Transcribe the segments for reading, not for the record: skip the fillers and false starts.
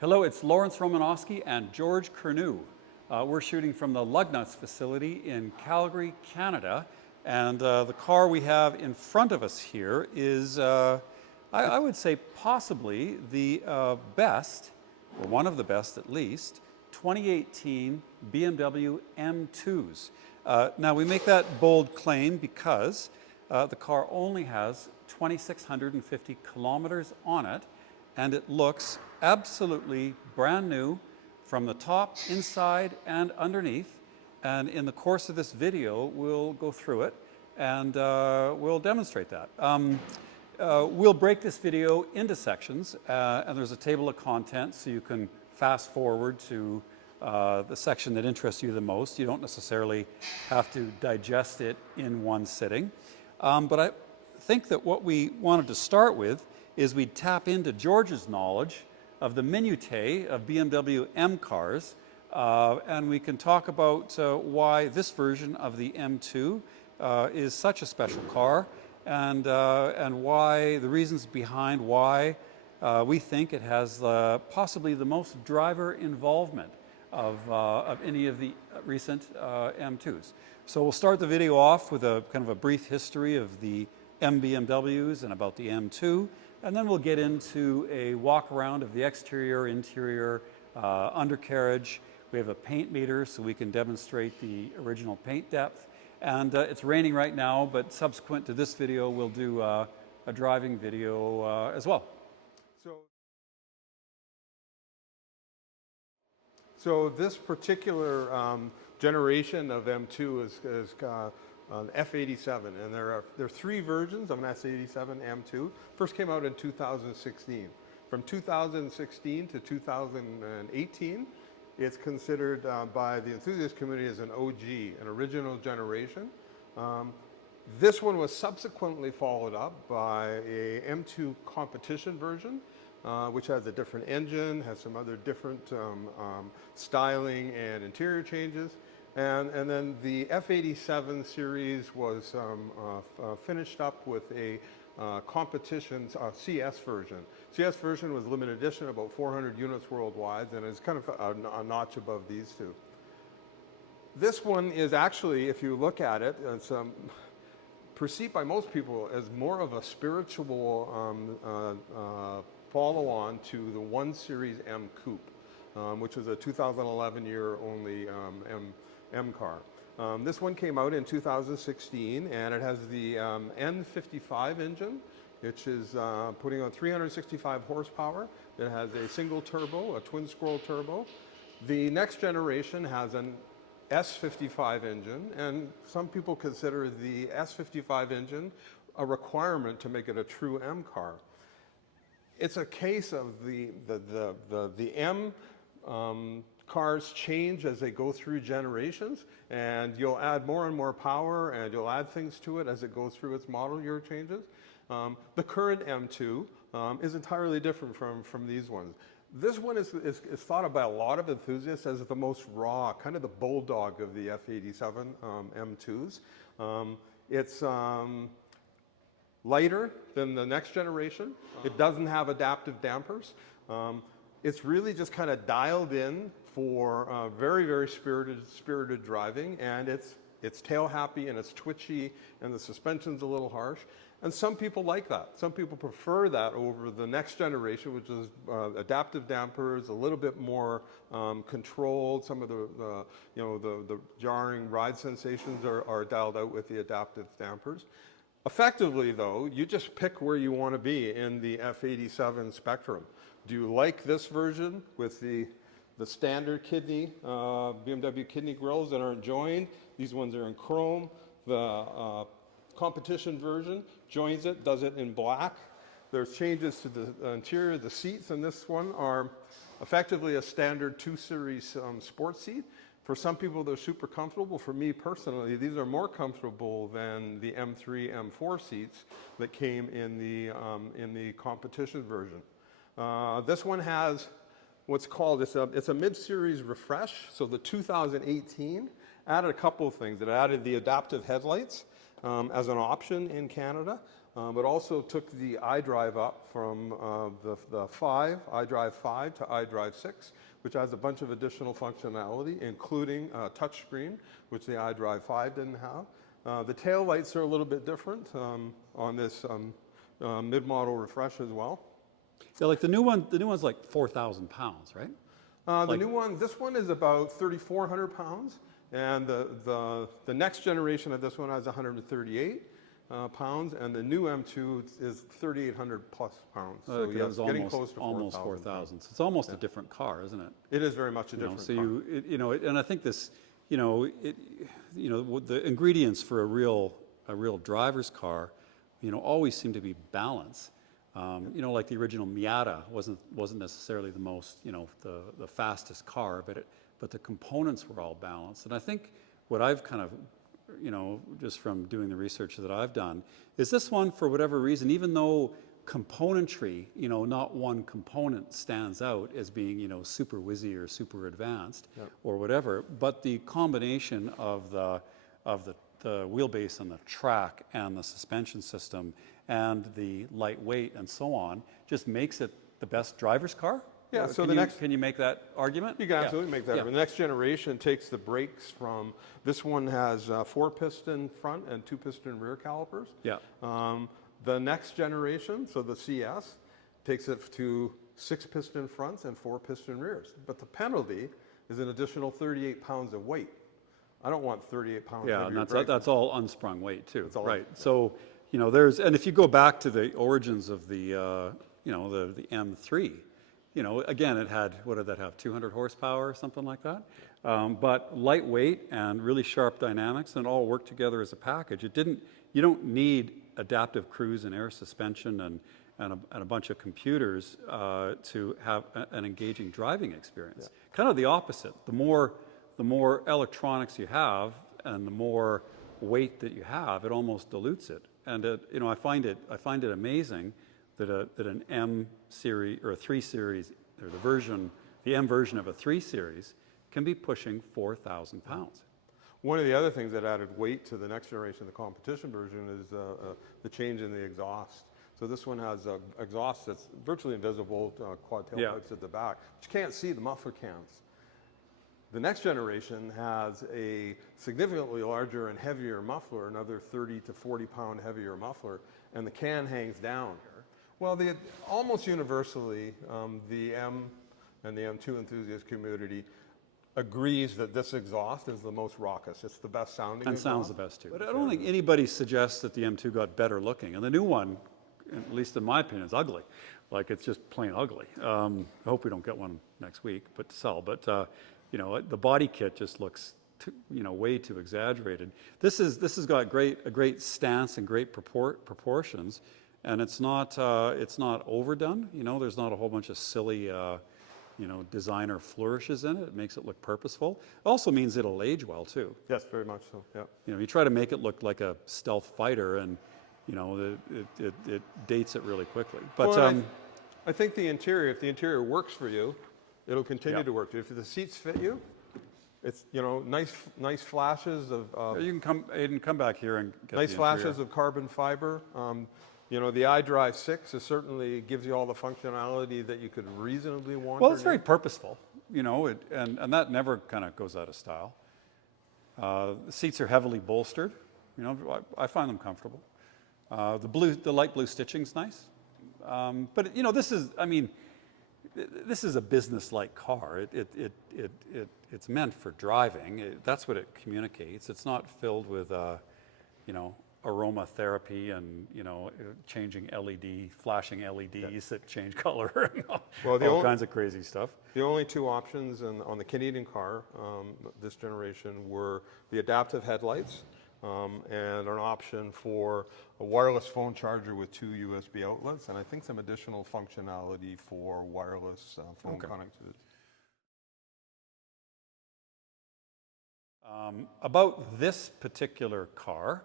Hello, it's Romanosky and George Curnew. We're shooting from the Lugnuts facility in Calgary, Canada. And the car we have in front of us here is, I would say, possibly the best, or one of the best at least, 2018 BMW M2s. Now, we make that bold claim because the car only has 2,650 kilometers on it, and it looks absolutely brand new from the top, inside, and underneath. And in the course of this video, we'll go through it and we'll demonstrate that. We'll break this video into sections, and there's a table of contents so you can fast forward to the section that interests you the most. You don't necessarily have to digest it in one sitting. But I think that what we wanted to start with is we'd tap into George's knowledge of the minutiae of BMW M cars, and we can talk about why this version of the M2 is such a special car, and why the reasons behind why we think it has possibly the most driver involvement of any of the recent M2s. So we'll start the video off with a kind of a brief history of the M BMWs and about the M2. And then we'll get into a walk around of the exterior, interior, undercarriage. We have a paint meter so we can demonstrate the original paint depth. And it's raining right now, but subsequent to this video, we'll do a driving video as well. So this particular generation of M2 is an F87, and there are three versions of an S87 M2. First came out in 2016. From 2016 to 2018, it's considered by the enthusiast community as an OG, an original generation. This one was subsequently followed up by a M2 competition version, which has a different engine, has some other different styling and interior changes. And then the F87 series was finished up with a competition CS version. CS version was limited edition, about 400 units worldwide, and it's kind of a notch above these two. This one is actually, if you look at it, it's perceived by most people as more of a spiritual follow-on to the 1 Series M Coupe, which was a 2011 year only M car. This one came out in 2016, and it has the N55 engine, which is putting on 365 horsepower. It has a single turbo, a twin scroll turbo. The next generation has an S55 engine, and some people consider the S55 engine a requirement to make it a true M car. It's a case of the M cars change as they go through generations, and you'll add more and more power, and you'll add things to it as it goes through its model year changes. The current M2 is entirely different from these ones. This one is thought of by a lot of enthusiasts as the most raw, kind of the bulldog of the F87 M2s. It's lighter than the next generation. It doesn't have adaptive dampers. It's really just kind of dialed in for very, very spirited driving, and it's tail happy and it's twitchy, and the suspension's a little harsh. And some people like that. Some people prefer that over the next generation, which is adaptive dampers, a little bit more controlled. Some of the jarring ride sensations are dialed out with the adaptive dampers. Effectively, though, you just pick where you want to be in the F87 spectrum. Do you like this version with the standard kidney, BMW kidney grills that aren't joined? These ones are in chrome. The competition version joins it, does it in black. There's changes to the interior. The seats in this one are effectively a standard 2 Series sports seat. For some people, they're super comfortable. For me personally, these are more comfortable than the M3, M4 seats that came in the competition version. This one has what's called, it's a mid-series refresh. So the 2018 added a couple of things. It added the adaptive headlights as an option in Canada. but also took the iDrive up from the 5, iDrive 5 to iDrive 6, which has a bunch of additional functionality, including a touchscreen, which the iDrive 5 didn't have. The tail lights are a little bit different on this mid-model refresh as well. Yeah, like the new one's like 4,000 pounds, right? The new one, this one is about 3,400 pounds, and the next generation of this one has 138 pounds, and the new M2 is 3,800 plus pounds. So Okay, yes, getting almost, close to 4,000. 4,000. So it's almost a different car, isn't it? It is very much a different car. And I think this, the ingredients for a real driver's car, always seem to be balance. Like the original Miata wasn't necessarily the most, the fastest car, but the components were all balanced. And I think what I've kind of, just from doing the research that I've done, is this one, for whatever reason, even though componentry, not one component stands out as being, super whizzy or super advanced or whatever, but the combination of the wheelbase and the track and the suspension system and the lightweight and so on just makes it the best driver's car? Yeah, so can you make that argument? You can absolutely make that argument. The next generation takes the brakes from, this one has 4-piston front and 2-piston rear calipers. Yeah. The next generation, so the CS, takes it to 6-piston fronts and 4-piston rears. But the penalty is an additional 38 pounds of weight. I don't want 38 pounds of weight. Yeah, and that's all unsprung weight too. Right. So, and if you go back to the origins of the, the M3, again, it had, what did that have, 200 horsepower or something like that? But lightweight and really sharp dynamics, and it all worked together as a package. You don't need adaptive cruise and air suspension and a bunch of computers to have an engaging driving experience. Yeah. Kind of the opposite. The more electronics you have and the more weight that you have, it almost dilutes it. And I find it amazing that an M series or a 3 Series, or the M version of a 3 Series can be pushing 4,000 pounds. One of the other things that added weight to the next generation, the competition version, is the change in the exhaust. So this one has an exhaust that's virtually invisible, quad tailpipes at the back, but you can't see the muffler cans. The next generation has a significantly larger and heavier muffler, another 30 to 40 pound heavier muffler, and the can hangs down. Well, almost universally, the M and the M2 enthusiast community agrees that this exhaust is the most raucous. It's the best sounding and exhaust. Sounds the best too. But I don't think anybody suggests that the M2 got better looking. And the new one, at least in my opinion, is ugly. Like, it's just plain ugly. I hope we don't get one next week, but to sell. But the body kit just looks way too exaggerated. This has got a great stance and great proportions, and it's not overdone. There's not a whole bunch of silly designer flourishes in it. It makes it look purposeful. It also means it'll age well too. Yes, very much so. Yeah. You try to make it look like a stealth fighter, and it dates it really quickly. But well, I think if the interior works for you, it'll continue to work. If the seats fit you, it's nice flashes of. You can come back here and get nice flashes of carbon fiber. The iDrive 6 certainly gives you all the functionality that you could reasonably want. Well, it's very purposeful, and that never kind of goes out of style. The seats are heavily bolstered. I find them comfortable. The light blue stitching's nice. But this is a business-like car. It's meant for driving. That's what it communicates. It's not filled with aromatherapy and changing flashing LEDs that change color, all kinds of crazy stuff. The only two options on the Canadian car this generation were the adaptive headlights and an option for a wireless phone charger with 2 USB outlets, and I think some additional functionality for wireless phone connectivity. About this particular car,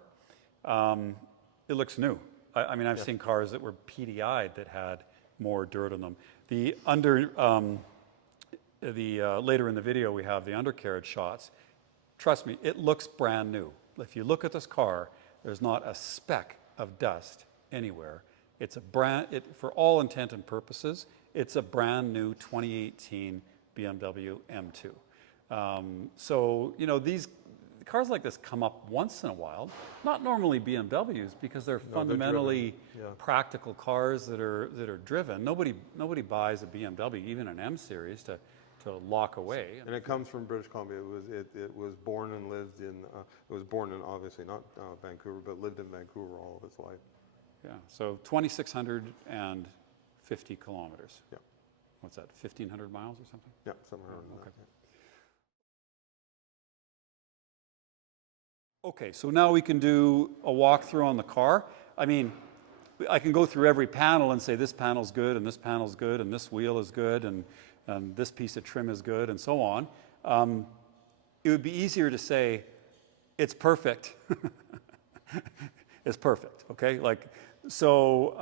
it looks new. I've seen cars that were PDI'd that had more dirt on them. Later in the video we have the undercarriage shots. Trust me, it looks brand new. If you look at this car, there's not a speck of dust anywhere. It's for all intent and purposes, it's a brand new 2018 BMW M2. So, you know, these cars like this come up once in a while, not normally BMWs because they're fundamentally practical cars that are driven. Nobody buys a BMW, even an M series, to lock away. And it comes from British Columbia. It was born and lived in. It was born in, obviously not Vancouver, but lived in Vancouver all of its life. Yeah. So 2,650 kilometers. Yeah. What's that? 1,500 miles or something? Yeah, somewhere around that. Okay, so now we can do a walkthrough on the car. I mean, I can go through every panel and say this panel's good, and this panel's good, and this wheel is good, and this piece of trim is good, and so on. It would be easier to say, it's perfect. It's perfect, okay? Like, so,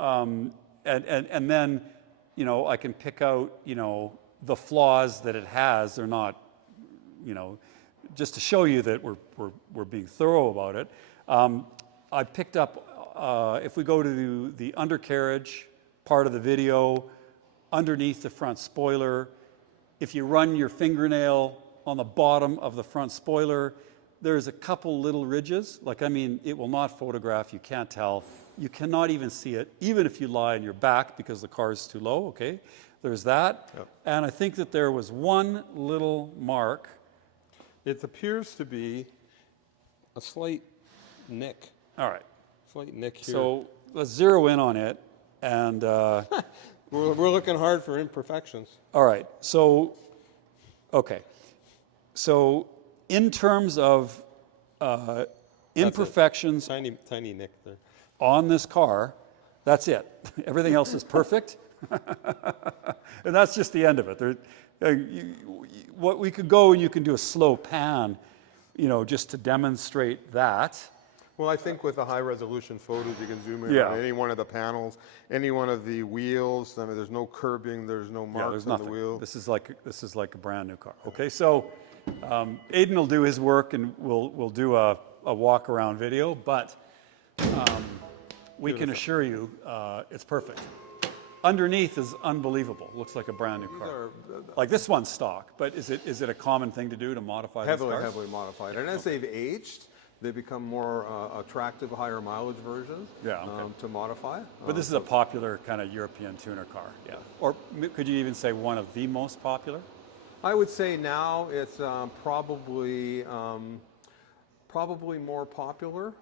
and then, you know, I can pick out, you know, the flaws that it has. They're not, you know, just to show you that we're being thorough about it. I picked up, if we go to the undercarriage part of the video, underneath the front spoiler, if you run your fingernail on the bottom of the front spoiler, there's a couple little ridges. Like, I mean, it will not photograph, you can't tell. You cannot even see it, even if you lie on your back because the car is too low, okay? There's that. Yep. And I think that there was one little mark. It appears to be a slight nick. All right. Slight nick here. So let's zero in on it. And we're looking hard for imperfections. All right. So, okay. So in terms of imperfections, tiny nick there on this car, that's it. Everything else is perfect. And that's just the end of it. What we could go and you can do a slow pan, you know, just to demonstrate that. Well, I think with the high resolution photos, you can zoom in on any one of the panels, any one of the wheels. I mean, there's no curbing, there's no marks on the wheel. This is like a brand new car. Okay, so Aidan will do his work and we'll do a walk around video, but we can assure you it's perfect. Underneath is unbelievable. Looks like a brand new car. Like this one's stock, but is it a common thing to do to modify these cars? Heavily modified. And as they've aged, they become more attractive, higher mileage versions to modify. But this is a popular kind of European tuner car, yeah. Or could you even say one of the most popular? I would say now it's probably more popular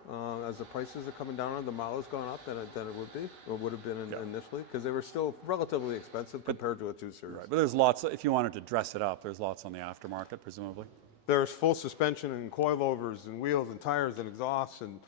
as the prices are coming down and the mileage gone up than it would be, or would have been initially, because they were still relatively expensive compared to a 2 Series. Right, but there's lots, if you wanted to dress it up, there's lots on the aftermarket, presumably. There's full suspension and coilovers and wheels and tires and exhausts and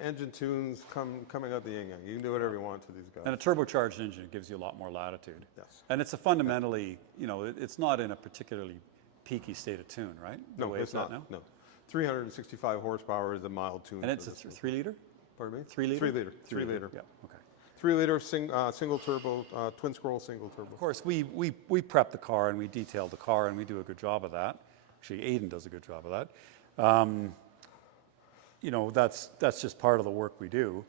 engine tunes coming out the yin-yang. You can do whatever you want to these guys. And a turbocharged engine gives you a lot more latitude. Yes. And it's a fundamentally, you know, it's not in a particularly peaky state of tune, right? No, it's not. No. 365 horsepower is a mild tune. And it's a 3 liter? Pardon me? 3 liter? 3 liter. 3 liter. Yeah, okay. 3 liter single turbo, twin scroll single turbo. Of course, we prep the car and we detail the car and we do a good job of that. Actually, Aidan does a good job of that. You know, that's just part of the work we do.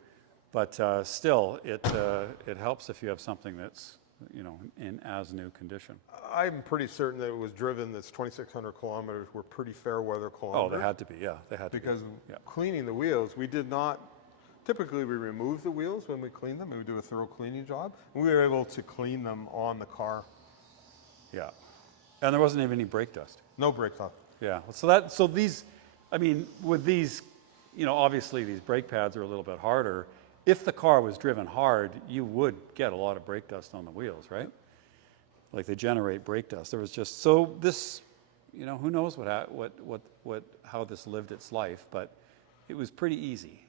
But still, it helps if you have something that's, you know, in as new condition. I'm pretty certain that it was driven, that's 2,600 kilometers, were pretty fair weather kilometers. Oh, they had to be, yeah. They had to because be. cleaning the wheels, we did not, typically we remove the wheels when we clean them, and we do a thorough cleaning job, and we were able to clean them on the car. Yeah. And there wasn't even any brake dust. No brake dust. Yeah. So these, I mean, with these, you know, obviously these brake pads are a little bit harder. If the car was driven hard, you would get a lot of brake dust on the wheels, right? Like they generate brake dust. There was just, so this, you know, who knows how this lived its life, but it was pretty easy.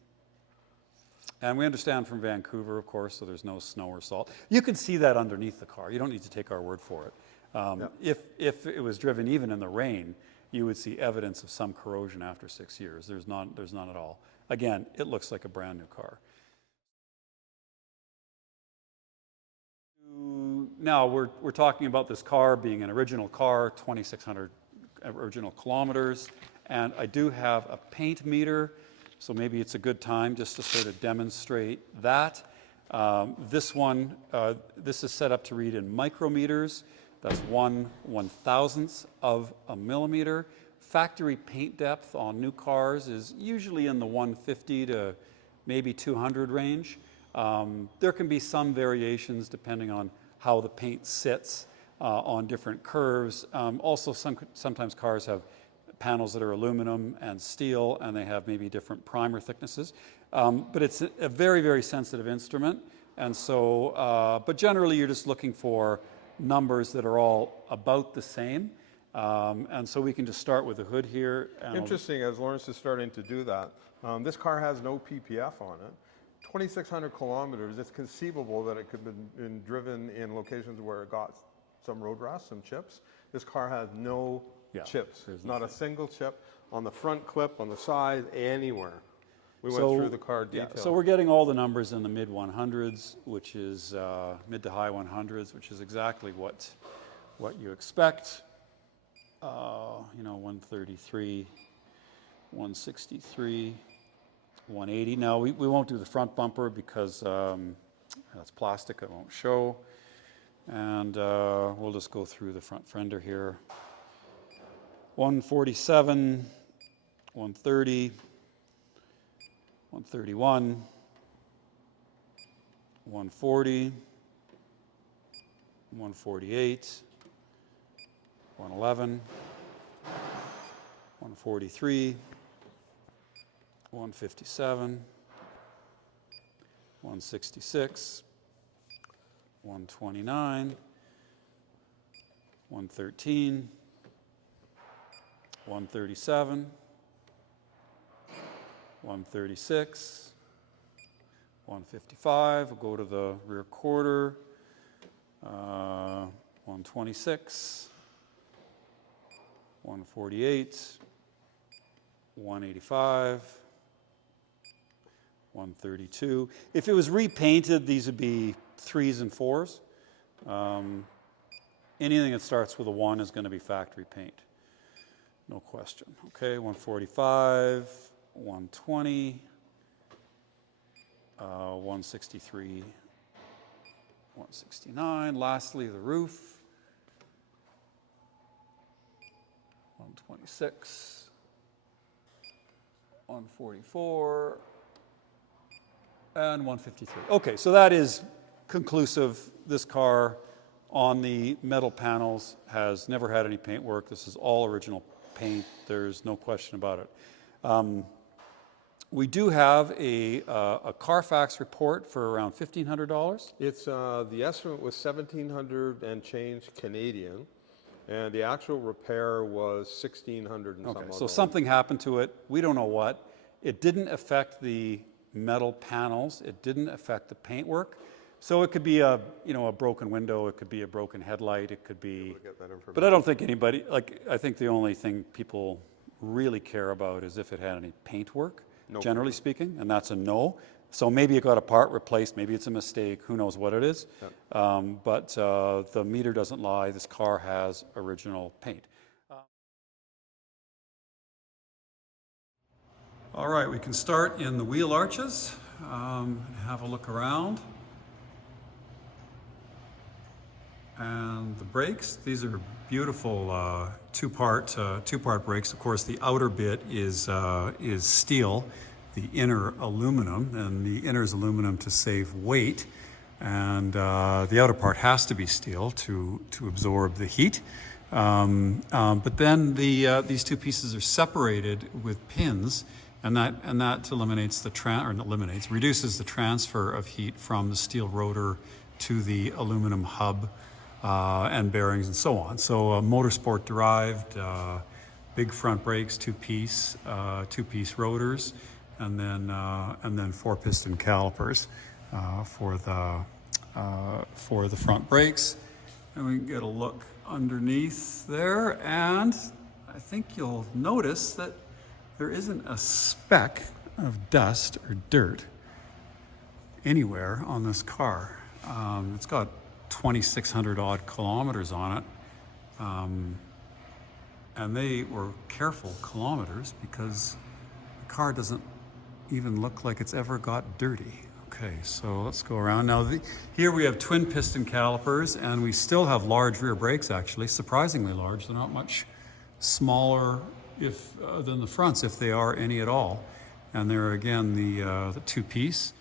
And we understand from Vancouver, of course, so there's no snow or salt. You can see that underneath the car. You don't need to take our word for it. If it was driven even in the rain, you would see evidence of some corrosion after 6 years. There's none at all. Again, it looks like a brand new car. Now we're talking about this car being an original car, 2,600 original kilometers, and I do have a paint meter, so maybe it's a good time just to sort of demonstrate that. This one, this is set up to read in micrometers. That's 1/1000th of a millimeter. Factory paint depth on new cars is usually in the 150 to maybe 200 range. There can be some variations depending on how the paint sits on different curves. Also, sometimes cars have panels that are aluminum and steel, and they have maybe different primer thicknesses. But it's a very, very sensitive instrument. And so, but generally you're just looking for numbers that are all about the same. And so we can just start with the hood here. Interesting, as Lawrence is starting to do that. This car has no PPF on it. 2,600 kilometers, it's conceivable that it could have been driven in locations where it got some road rust, some chips. This car has no chips, not a single chip on the front clip, on the side, anywhere. We went through the car detail. Yeah, so we're getting all the numbers in the mid 100s, which is mid to high 100s, which is exactly what you expect. 133, 163, 180. Now we won't do the front bumper because that's plastic, it won't show. And we'll just go through the front fender here. 147, 130, 131, 140, 148, 111, 143, 157, 166, 129, 113, 137, 136, 155, we'll go to the rear quarter, 126, 148, 185, 132. If it was repainted, these would be 3s and 4s. Anything that starts with a 1 is going to be factory paint. No question. Okay, 145, 120, 163, 169. Lastly, the roof. 126, 144, and 153. Okay, so that is conclusive. This car on the metal panels has never had any paint work. This is all original paint. There's no question about it. We do have a Carfax report for around $1,500. It's the estimate was 1,700 and change Canadian, and the actual repair was 1,600 and some Okay, odd so dollars. something happened to it. We don't know what. It didn't affect the metal panels. It didn't affect the paintwork. So it could be a broken window. It could be a broken headlight. It could be. But I don't think anybody, I think the only thing people really care about is if it had any paintwork, generally speaking, and that's a no. So maybe it got a part replaced. Maybe it's a mistake. Who knows what it is? Yep. But the meter doesn't lie. This car has original paint. All right, we can start in the wheel arches, have a look around. And the brakes, these are beautiful two-part brakes. Of course, the outer bit is steel, the inner aluminum, and the inner is aluminum to save weight. And the outer part has to be steel to absorb the heat. But then these two pieces are separated with pins, and that eliminates reduces the transfer of heat from the steel rotor to the aluminum hub and bearings and so on. So motorsport derived, big front brakes, two-piece rotors, and then 4-piston calipers for the front brakes. And we can get a look underneath there, and I think you'll notice that there isn't a speck of dust or dirt anywhere on this car. It's got 2,600 odd kilometers on it. And they were careful kilometers because the car doesn't even look like it's ever got dirty Okay, so let's go around. Now, here we have twin piston calipers, and we still have large rear brakes, actually, surprisingly large. They're not much smaller than the fronts, if they are any at all. And they're, again, the two-piece.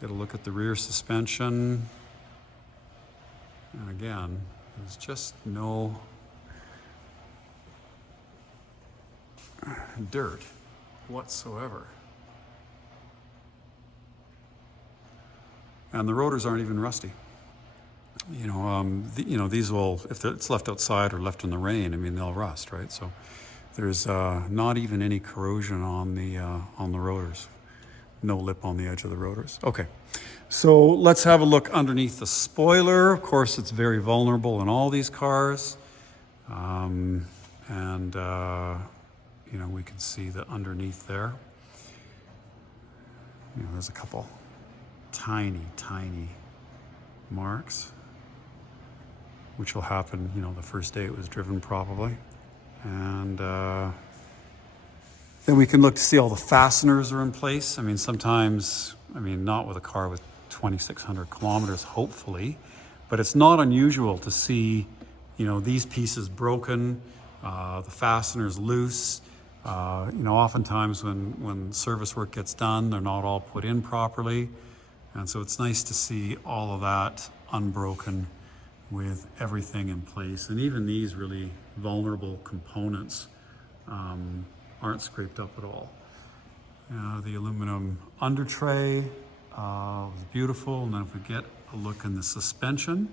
Get a look at the rear suspension. And again, there's just no dirt whatsoever. And the rotors aren't even rusty. You know, these will, if it's left outside or left in the rain, I mean, they'll rust, right? So there's not even any corrosion on the rotors. No lip on the edge of the rotors. Okay, so let's have a look underneath the spoiler. Of course, it's very vulnerable in all these cars. You know, we can see the underneath there. You know, there's a couple tiny marks, which will happen, you know, the first day it was driven probably. And then we can look to see all the fasteners are in place. I mean, sometimes, I mean, not with a car with 2,600 kilometers, hopefully, but it's not unusual to see, you know, these pieces broken, the fasteners loose. You know, oftentimes when service work gets done, they're not all put in properly. And so it's nice to see all of that unbroken with everything in place. And even these really vulnerable components aren't scraped up at all. The aluminum under tray was beautiful. And then if we get a look in the suspension,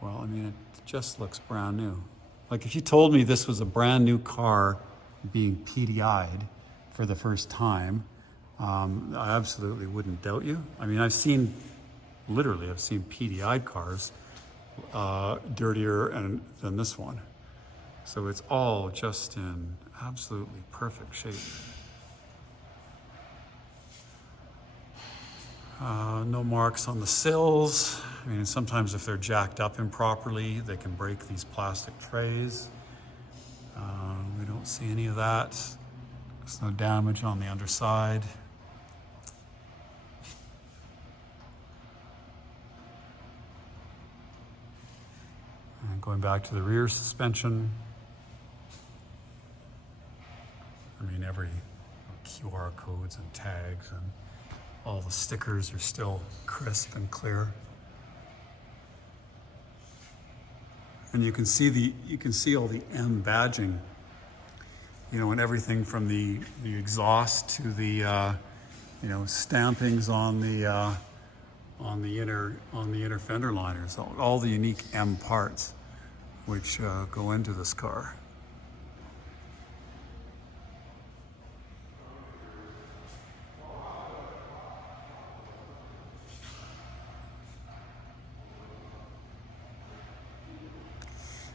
well, I mean, it just looks brand new. Like if you told me this was a brand new car being PDI'd for the first time, I absolutely wouldn't doubt you. I mean, I've seen PDI'd cars dirtier than this one. So it's all just in absolutely perfect shape. No marks on the sills. I mean, sometimes if they're jacked up improperly, they can break these plastic trays. We don't see any of that. There's no damage on the underside. And going back to the rear suspension, I mean, every QR codes and tags and all the stickers are still crisp and clear. And you can see all the M badging, you know, and everything from the exhaust to the you know, stampings on the inner fender liners, all the unique M parts which go into this car.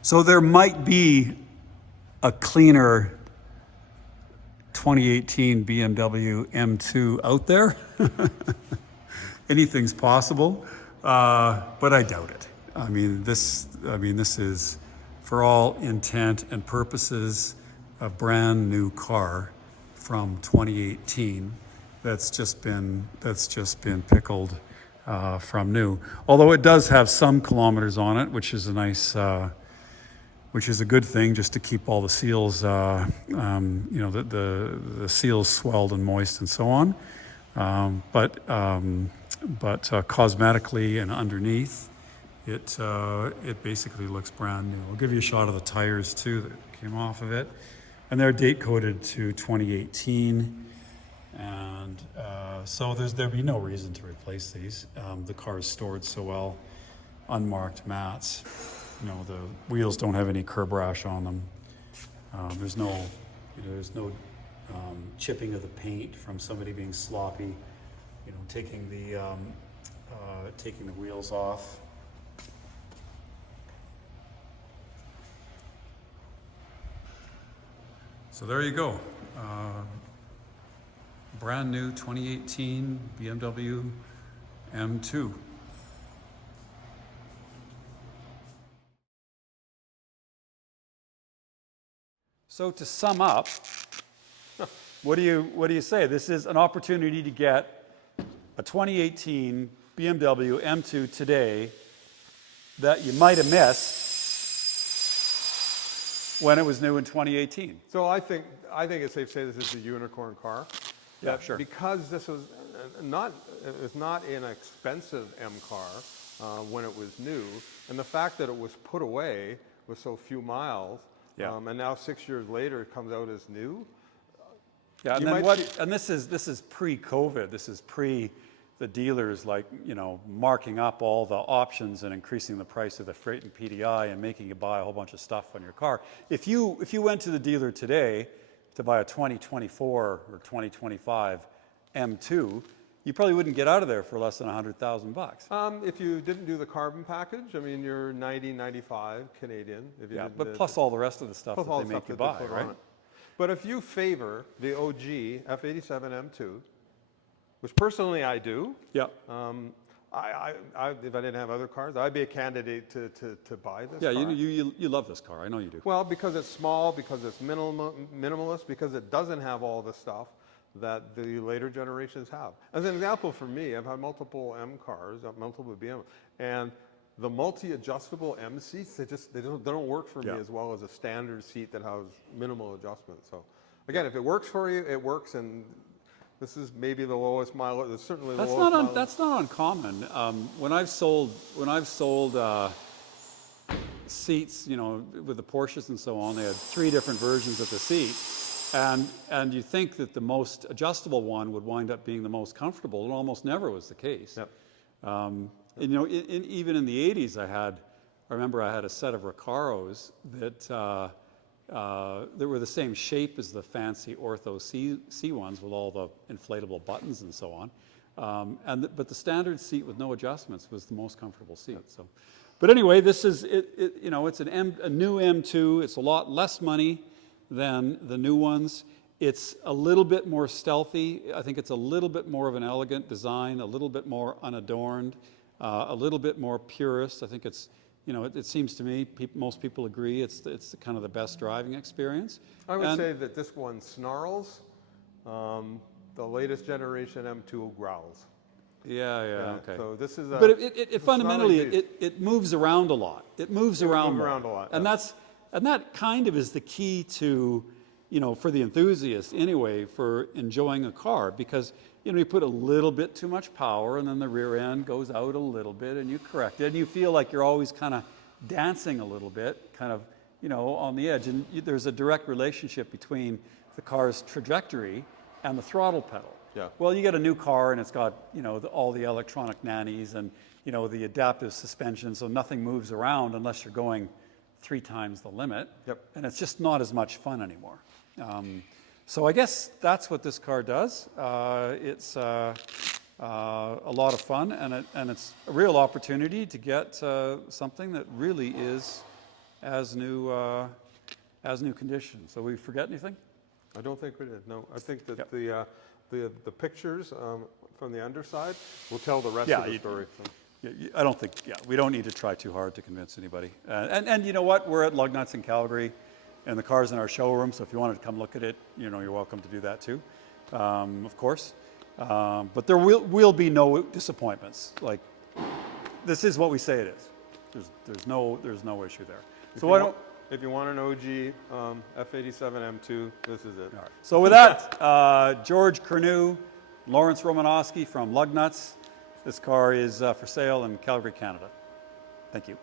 So there might be a cleaner 2018 BMW M2 out there. Anything's possible, but I doubt it. I mean, this is, for all intent and purposes, a brand new car from 2018 that's just been pickled from new. Although it does have some kilometers on it, which is a nice. Which is a good thing, just to keep all the seals, you know, the seals swelled and moist and so on. But cosmetically and underneath, it basically looks brand new. I'll give you a shot of the tires too that came off of it, and they're date coded to 2018. And so there'd be no reason to replace these. The car is stored so well, unmarked mats. You know, the wheels don't have any curb rash on them. There's no chipping of the paint from somebody being sloppy, you know, taking the wheels off. So there you go. Brand new 2018 BMW M2. So to sum up, what do you say? This is an opportunity to get a 2018 BMW M2 today that you might have missed when it was new in 2018. So I think it's safe to say this is a unicorn car. Yeah, sure. Because this was it's not an expensive M car when it was new, and the fact that it was put away with so few miles, and now 6 years later it comes out as new. Yeah, and then and this is pre-COVID. This is pre the dealers marking up all the options and increasing the price of the freight and PDI and making you buy a whole bunch of stuff on your car. If you went to the dealer today to buy a 2024 or 2025 M2, you probably wouldn't get out of there for less than $100,000. If you didn't do the carbon package, I mean, you're 90, 95 Canadian. If you but plus all the rest of the stuff that they make you buy, right? But if you favor the OG F87 M2, which personally I do. Yeah. If I didn't have other cars, I'd be a candidate to buy this car. Yeah, you love this car. I know you do. Well, because it's small, because it's minimalist, because it doesn't have all the stuff that the later generations have. As an example for me, I've had multiple M cars, multiple BMW, and the multi-adjustable M seats, they don't work for me as well as a standard seat that has minimal adjustments. So again, if it works for you, it works, and this is maybe the lowest mileage. It's certainly the lowest mileage. That's not uncommon. When I've sold seats, with the Porsches and so on, they had 3 different versions of the seat, and you think that the most adjustable one would wind up being the most comfortable. It almost never was the case. Yep. Even in the 80s, I remember I had a set of Recaros that were the same shape as the fancy Ortho C ones with all the inflatable buttons and so on. But the standard seat with no adjustments was the most comfortable seat. So, but anyway, this is it's a new M2. It's a lot less money than the new ones. It's a little bit more stealthy. I think it's a little bit more of an elegant design, a little bit more unadorned, a little bit more purist. I think it's it seems to me, most people agree, it's kind of the best driving experience. I would say that this one snarls. The latest generation M2 growls. Yeah, okay. So this is but it fundamentally, it moves around a lot. It moves around a lot. And that kind of is the key to, for the enthusiast anyway, for enjoying a car, because you put a little bit too much power and then the rear end goes out a little bit and you correct it and you feel like you're always kind of dancing a little bit, kind of, on the edge. And there's a direct relationship between the car's trajectory and the throttle pedal. Yeah. Well, you get a new car and it's got, all the electronic nannies and, the adaptive suspension, so nothing moves around unless you're going 3 times the limit. Yep. And it's just not as much fun anymore. So I guess that's what this car does. It's a lot of fun, and it's a real opportunity to get something that really is as new condition. So we forget anything? I don't think we did. No, I think that the pictures from the underside will tell the rest of the story. I don't think. Yeah, we don't need to try too hard to convince anybody. And you know what? We're at Lugnuts in Calgary. And the car's in our showroom, so if you wanted to come look at it, you're welcome to do that too, of course. But there will be no disappointments. Like, this is what we say it is. There's no issue there. If you want an OG F87 M2, this is it. All right. So with that, George Curnew, Lromanosky from Lugnuts. This car is for sale in Calgary, Canada. Thank you.